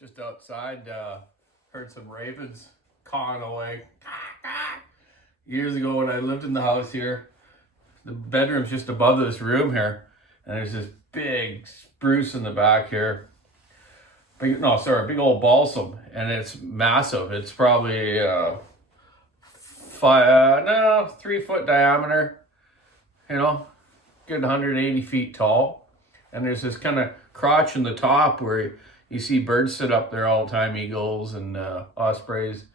Just outside, heard some ravens cawing away. Years ago when I lived in the house here, the bedroom's just above this room here, and there's this big spruce in the back here. Big old balsam, and it's massive. It's probably 3 foot diameter, good 180 feet tall. And there's this kind of crotch in the top where you see birds sit up there all the time, eagles and ospreys.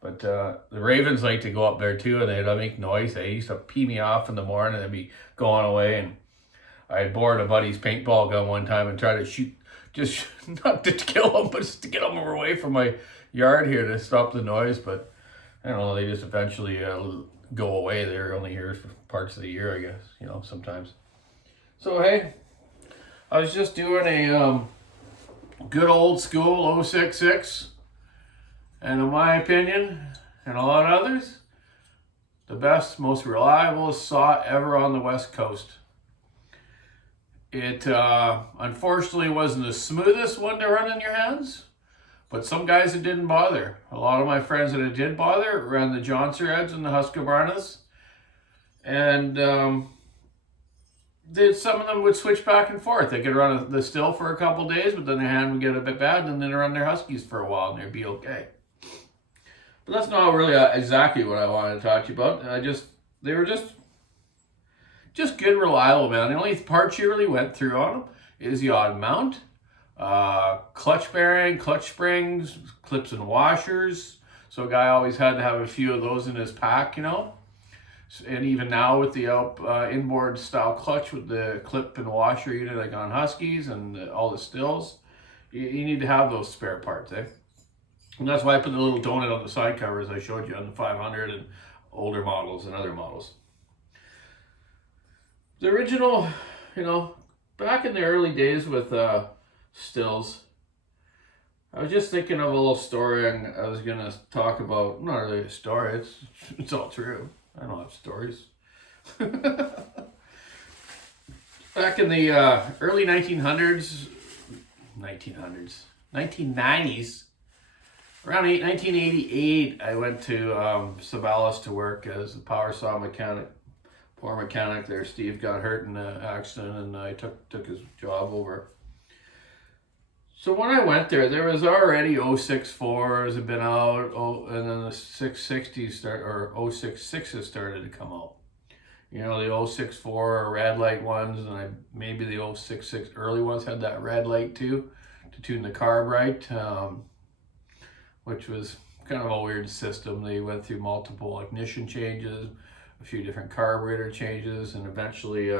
But the ravens like to go up there too, and they'd make noise. They used to pee me off in the morning, and they'd be going away. And I borrowed a buddy's paintball gun one time and tried to shoot, just not to kill them, but just to get them away from my yard here to stop the noise. But I don't know, they just eventually go away. They're only here for parts of the year, I guess, sometimes. So, hey, I was just doing a good old school 066. And in my opinion, and a lot of others, the best, most reliable saw ever on the West Coast. It unfortunately wasn't the smoothest one to run in your hands, but some guys it didn't bother. A lot of my friends that it did bother ran the Johnson Reds and the Husqvarnas, and some of them would switch back and forth. They could run the Stihl for a couple days, but then their hand would get a bit bad, and then they'd run their Huskies for a while, and they'd be okay. But that's not really exactly what I wanted to talk to you about. They were just good, reliable, man. The only parts you really went through on them is the odd mount, clutch bearing, clutch springs, clips and washers. So a guy always had to have a few of those in his pack, And even now with the inboard style clutch with the clip and washer unit like on Huskies and all the Stihls, you need to have those spare parts, eh? And that's why I put the little donut on the side covers I showed you on the 500 and older models and other models. The original, back in the early days with Stihls, I was just thinking of a little story I was going to talk about. Not really a story, it's all true. I don't have stories. Back in the early 1990s, around 1988, I went to Savalas to work as a power saw mechanic. Poor mechanic there, Steve, got hurt in an accident, and I took his job over. So when I went there was already 064s had been out, and then the 660s or 066s started to come out. The 064 red light ones, and maybe the 066 early ones had that red light too, to tune the carb right, which was kind of a weird system. They went through multiple ignition changes, a few different carburetor changes, and eventually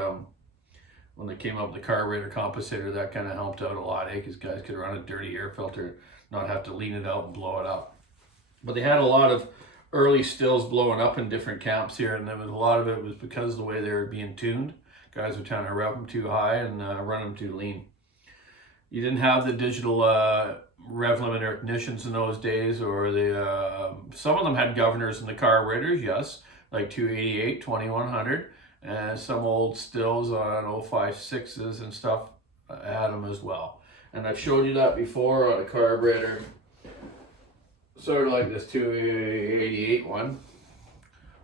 when they came up with the carburetor compensator, that kind of helped out a lot, because guys could run a dirty air filter, not have to lean it out and blow it up. But they had a lot of early Stihls blowing up in different camps here, and there was a lot of it was because of the way they were being tuned. Guys were trying to rev them too high and run them too lean. You didn't have the digital rev limiter ignitions in those days, or some of them had governors in the carburetors, yes, like 288, 2100. And some old Stihls on 056s and stuff had them as well. And I've showed you that before on a carburetor, sort of like this 288 one,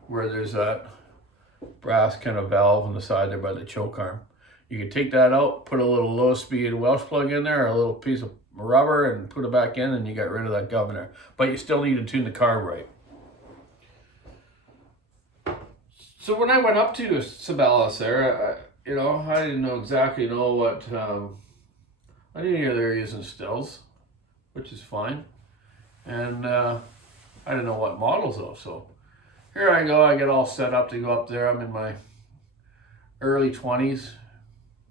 where there's that brass kind of valve on the side there by the choke arm. You can take that out, put a little low-speed Welsh plug in there, a little piece of rubber, and put it back in, and you get rid of that governor. But you still need to tune the carb right. So when I went up to Savalas there, I didn't exactly know what, I didn't hear they were using Stihls, which is fine. And I didn't know what models though. So here I go, I get all set up to go up there. I'm in my early 20s,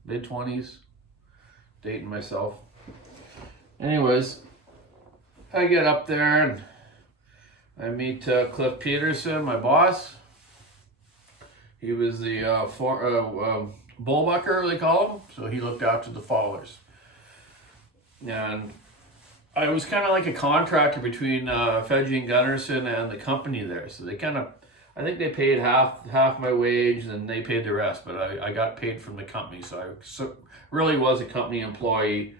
mid 20s, dating myself. Anyways, I get up there and I meet Cliff Peterson, my boss. He was the bullbucker, they call him, so he looked after the followers. And I was kind of like a contractor between Fedge and Gunnarsson and the company there. So they I think they paid half my wage, and they paid the rest, but I got paid from the company. So I really was a company employee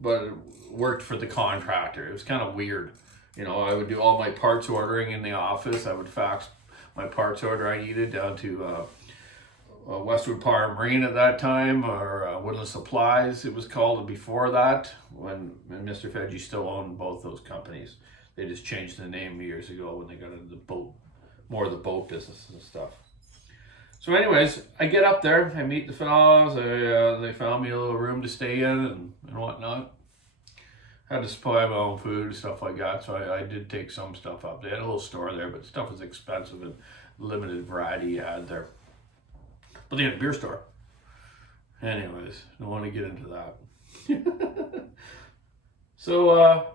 but it worked for the contractor. It was kind of weird. You know, I would do all my parts ordering in the office. I would fax my parts order I needed down to Westwood Power Marine at that time, or Woodland Supplies it was called before that, when Mr. Fedgy still owned both those companies. They just changed the name years ago when they got into the boat, more of the boat business and stuff. So anyways, I get up there, I meet the fellows, they found me a little room to stay in and whatnot. I had to supply my own food, stuff like that, so I did take some stuff up. They had a little store there, but stuff was expensive and limited variety you had there. But they had a beer store. Anyways, don't want to get into that. So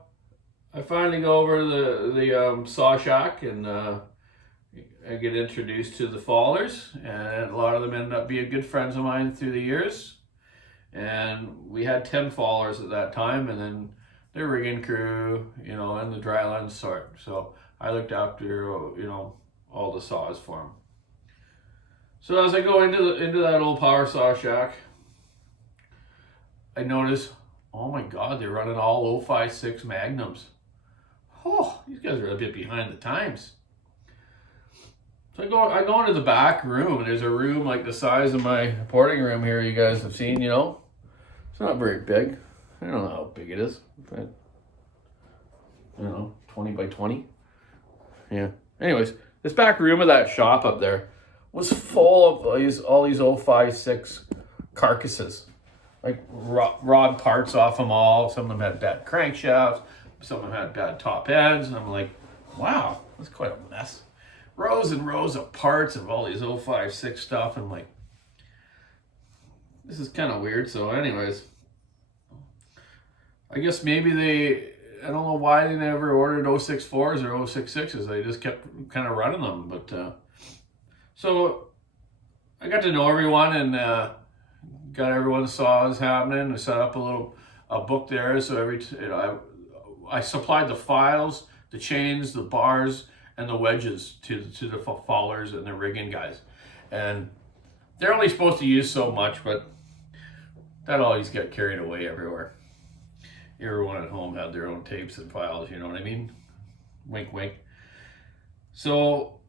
I finally go over to the saw shack, and I get introduced to the Fallers, and a lot of them ended up being good friends of mine through the years. And we had 10 Fallers at that time, and then their rigging crew, you know, and the dryland sort. So I looked after, you know, all the saws for them. So as I go into that old power saw shack, I notice, oh my God, they're running all 056 Magnums. Oh, these guys are a bit behind the times. So I go into the back room, and there's a room like the size of my reporting room here you guys have seen, you know. It's not very big. I don't know how big it is, but, you know, 20 by 20. Yeah. Anyways, this back room of that shop up there was full of all these 056 carcasses. Like rod parts off them all. Some of them had bad crankshafts. Some of them had bad top ends. And I'm like, wow, that's quite a mess. Rows and rows of parts of all these 056 stuff. I'm like, this is kind of weird. So anyways, I guess maybe I don't know why they never ordered 064s or 066s. They just kept kind of running them. But so I got to know everyone, and got everyone's saws happening. I set up a book there. So I supplied the files, the chains, the bars, and the wedges to the Fallers and the rigging guys. And they're only supposed to use so much, but that always got carried away everywhere. Everyone at home had their own tapes and files, you know what I mean? Wink, wink. So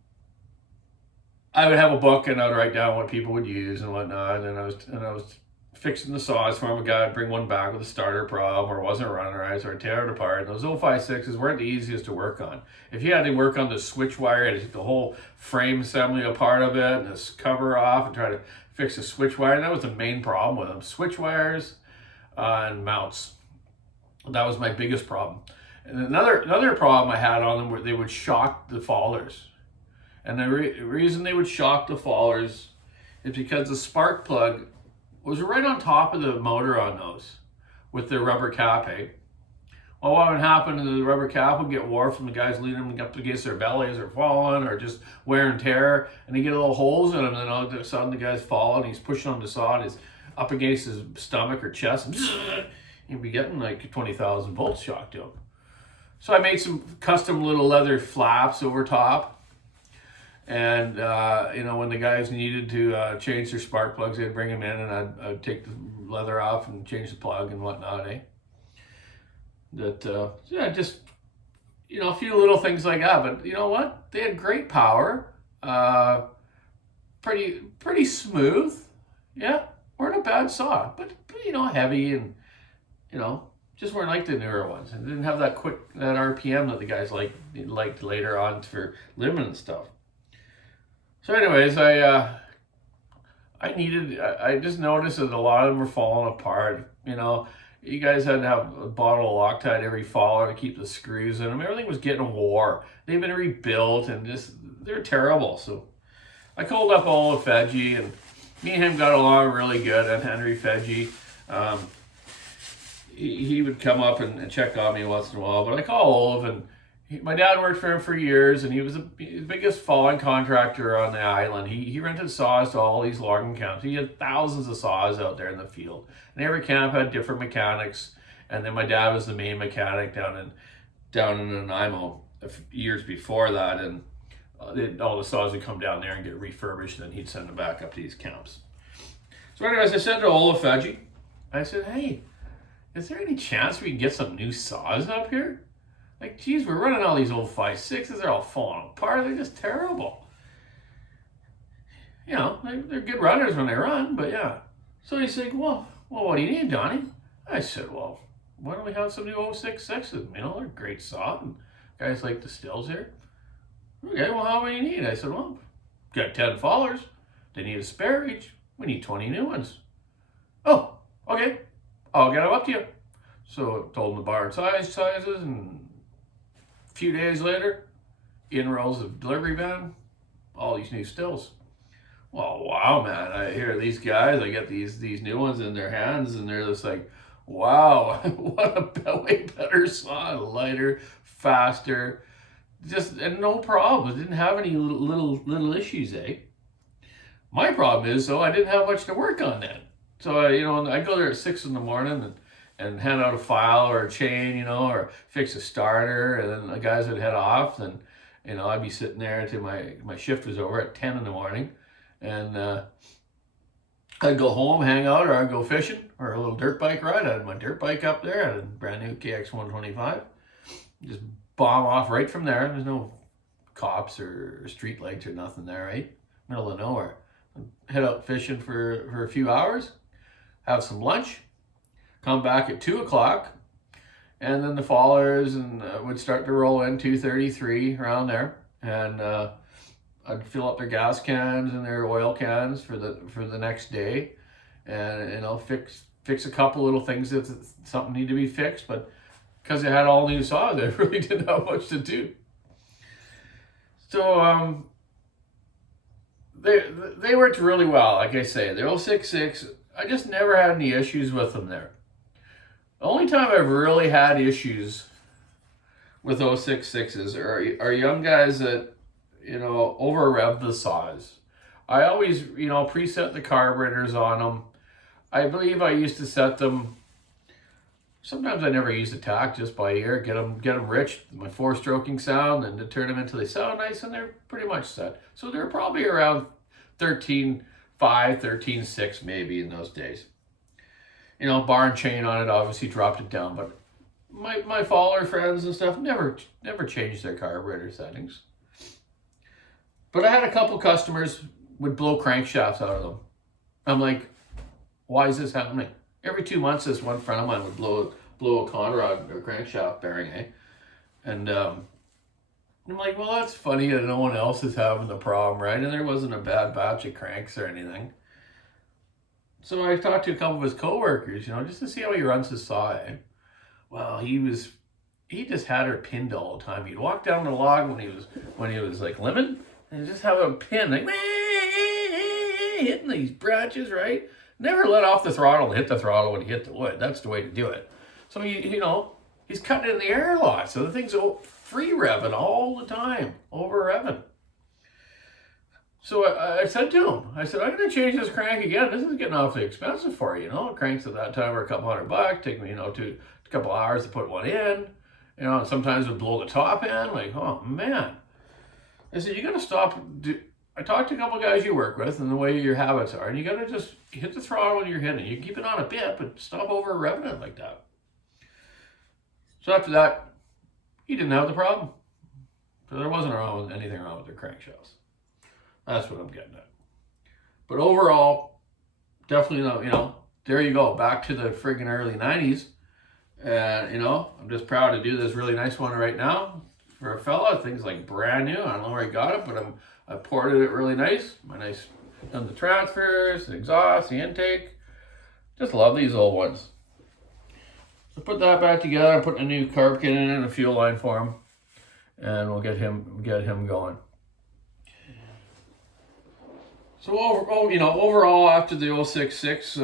I would have a book, and I'd write down what people would use and whatnot. And I was fixing the saws for them. A guy would bring one back with a starter problem, or wasn't running right, so I'd tear it apart. Those 056s weren't the easiest to work on. If you had to work on the switch wire, you had to take the whole frame assembly apart of it and this cover off and try to fix the switch wire. And that was the main problem with them: switch wires and mounts. That was my biggest problem. And another problem I had on them were they would shock the Fallers. And the reason they would shock the Fallers is because the spark plug was right on top of the motor on those with their rubber cap, eh? Well, what would happen is the rubber cap would get wore from the guys leaning them up against their bellies or falling or just wear and tear, and they get little holes in them, and then all of a sudden the guy's falling, he's pushing on the saw, and he's up against his stomach or chest, and he'd be getting like 20,000 volts shocked to him. So I made some custom little leather flaps over top. And, you know, when the guys needed to change their spark plugs, they'd bring them in, and I'd take the leather off and change the plug and whatnot, eh? Yeah, just, you know, a few little things like that. But you know what? They had great power. Pretty smooth. Yeah, weren't a bad saw. But, you know, heavy and, you know, just weren't like the newer ones. And didn't have that RPM that the guys liked later on for limit and stuff. So anyways, I just noticed that a lot of them were falling apart. You know, you guys had to have a bottle of Loctite every Faller to keep the screws in them. Everything was getting wore. They've been rebuilt, and they're terrible. So I called up old Fedgy, and me and him got along really good. And Henry Fedgy, he would come up and check on me once in a while. But I call Olaf, and my dad worked for him for years, and he was the biggest falling contractor on the island. He rented saws to all these logging camps. He had thousands of saws out there in the field, and every camp had different mechanics. And then my dad was the main mechanic down in Nanaimo years before that, and all the saws would come down there and get refurbished, and then he'd send them back up to these camps. So anyways, I said to Olaf Fedgy, I said, hey, is there any chance we can get some new saws up here? Like, geez, we're running all these old 5.6s. They're all falling apart. They're just terrible. You know, they're good runners when they run, but yeah. So he's like, well, what do you need, Donnie? I said, well, why don't we have some new 066s? You know, they're great saw. And guys like the Stihls here. Okay, well, how many do you need? I said, well, got 10 fallers. They need a spare each. We need 20 new ones. Oh, okay. I'll get them up to you. So I told them the bar sizes, and a few days later, in rolls of delivery van, all these new Stihls. Well, wow, man! I hear these guys. I get these new ones in their hands, and they're just like, wow, what a way better saw, lighter, faster, just and no problems. Didn't have any little issues, eh? My problem is, though, I didn't have much to work on then. So I go there at 6 in the morning and hand out a file or a chain, or fix a starter, and then the guys would head off. And I'd be sitting there until my shift was over at 10 in the morning. And I'd go home, hang out, or I'd go fishing, or a little dirt bike ride. I had my dirt bike up there. I had a brand new KX 125. Just bomb off right from there. There's no cops or street lights or nothing there, right? Middle of nowhere. I'd head out fishing for a few hours, have some lunch, come back at 2 o'clock, and then the fallers would start to roll in 2:33 around there, and I'd fill up their gas cans and their oil cans for the next day, and fix a couple little things that something need to be fixed. But because they had all new saws, they really didn't have much to do. So they worked really well. Like I say, the 066, I just never had any issues with them there. The only time I've really had issues with 066s are young guys that over rev the saws. I always, preset the carburetors on them. I believe I used to set them. Sometimes I never used a tack, just by ear, get them rich, my 4-stroking sound, and to turn them until they sound nice, and they're pretty much set. So they're probably around 13.5, 13.6 maybe in those days. Bar and chain on it obviously dropped it down, but my faller friends and stuff never changed their carburetor settings. But I had a couple customers would blow crankshafts out of them. I'm like, why is this happening? Every 2 months, this one friend of mine would blow a conrod or crankshaft bearing, eh? And I'm like, well, that's funny that no one else is having the problem, right? And there wasn't a bad batch of cranks or anything. So I talked to a couple of his coworkers, just to see how he runs his saw, eh? Well, he just had her pinned all the time. He'd walk down the log when he was like limbing, and just have a pin, like hitting these branches, right? Never let off the throttle and hit the throttle when you hit the wood. That's the way to do it. So he's cutting in the air a lot. So the thing's free revving all the time, over revving. So I said to him, I'm going to change this crank again. This is getting awfully expensive for you. Cranks at that time were a couple $100. Take me, a couple hours to put one in. And sometimes it would blow the top end. Like, oh man. I said, you got to stop. I talked to a couple guys you work with and the way your habits are, and you got to just hit the throttle when you're hitting. You can keep it on a bit, but stop over revving it like that. So after that, he didn't have the problem. So there wasn't anything wrong with their crankshafts. That's what I'm getting at. But overall, definitely not, there you go. Back to the friggin' early 90s. And, I'm just proud to do this really nice one right now. For a fella, things like brand new. I don't know where I got it, but I ported it really nice. Done the transfers, the exhaust, the intake. Just love these old ones. So put that back together. I'm putting a new carb kit in and a fuel line for him, and we'll get him going. So overall, after the 066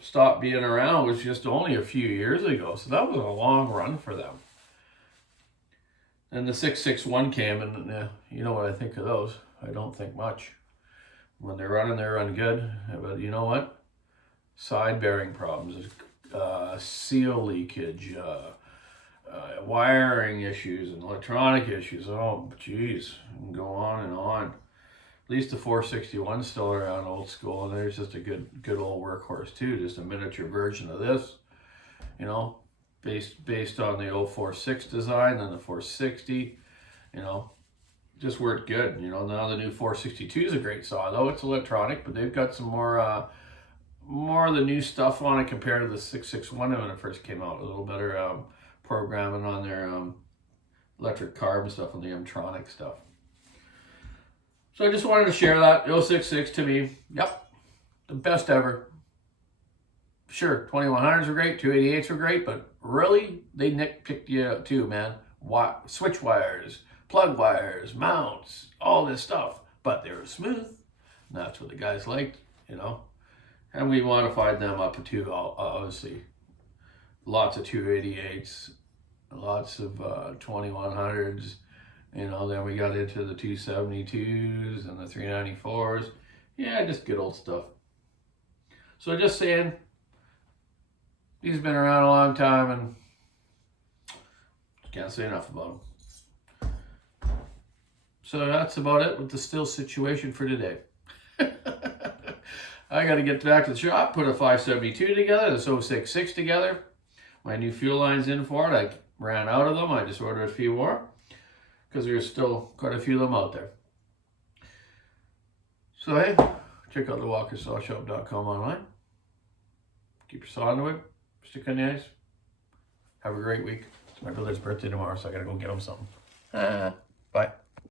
stopped being around, was just only a few years ago. So that was a long run for them. And the 661 came, and you know what I think of those. I don't think much. When they're running, they run good. But you know what? Side bearing problems, seal leakage, wiring issues, and electronic issues. Oh, geez, and go on and on. At least the 461's still around, old school, and there's just a good old workhorse too. Just a miniature version of this. you know, based on the 046 design and the 460, you know, just worked good. You know, now the new 462 is a great saw, though it's electronic, but they've got some more of the new stuff on it compared to the 661 when it first came out. A little better programming on their electric carb and stuff, on the M-tronic stuff. So I just wanted to share that. 066 to me, yep, the best ever. Sure, 2100s were great, 288s were great, but really, they nitpicked you too, man. Switch wires, plug wires, mounts, all this stuff. But they were smooth, and that's what the guys liked, you know. And we modified them up to, obviously, lots of 288s, lots of 2100s, you know. Then we got into the 272s and the 394s. Yeah, just good old stuff. So just saying, he's been around a long time, and can't say enough about him. So that's about it with the Stihl situation for today. I got to get back to the shop, put a 572 together, this 066 together. My new fuel line's in for it. I ran out of them. I just ordered a few more because there's still quite a few of them out there. So hey, check out the walkersawshop.com online. Keep your saw in the wood. Stick on the ice. Have a great week. It's my brother's birthday tomorrow, so I gotta go get him something. Bye.